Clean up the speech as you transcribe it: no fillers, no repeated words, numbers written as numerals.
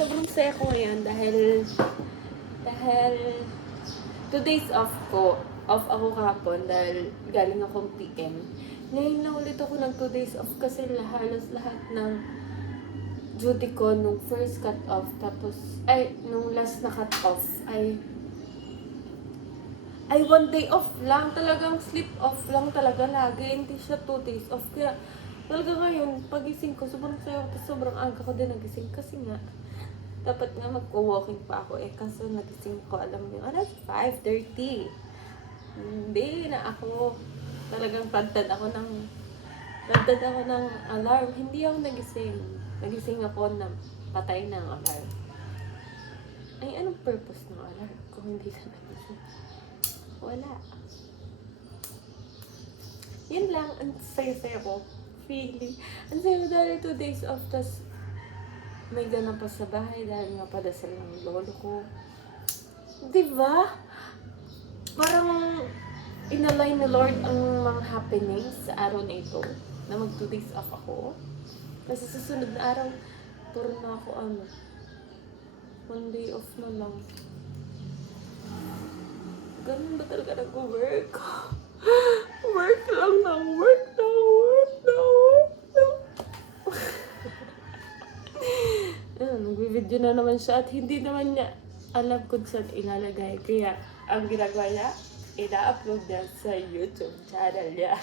sobrang saya ko ngayon dahil 2 days off ko. Off ako kahapon dahil galing akong PM. Ngayon na ulit ako ng 2 days off kasi halos lahat ng duty ko nung first cut off nung last na cut off ay 1 day off lang. Talagang sleep off lang talaga lagi. Hindi siya 2 days off. Kaya talaga ngayon, pagising ko, sobrang sayo. Tapos sobrang aga ko din nagising. Kasi nga, dapat nga magko-walking pa ako kaso nagising ko, alam niyo, 5:30. Hindi na ako. Talagang tantad ako ng alarm. Hindi ako nagising. Nagising ako na patay ng alarm. Ay, anong purpose ng alarm kung hindi ka nagising? Wala. Yun lang, ang saya-saya ko. Feeling. Ang saya dahil 2 days off, tas may ganun pa sa bahay dahil nga padasal ng lolo ko. Diba? Parang inalign ni Lord ang mga happenings sa araw na ito na mag 2 days off ako. Kasi sa sunod na araw, puro na ako 1 day off na lang. Ganun ba talaga nag-work? Work lang. Nag-video na naman siya at hindi naman niya alam kung saan ilalagay. Kaya ang ginagawa niya, ina-upload niya sa YouTube channel niya.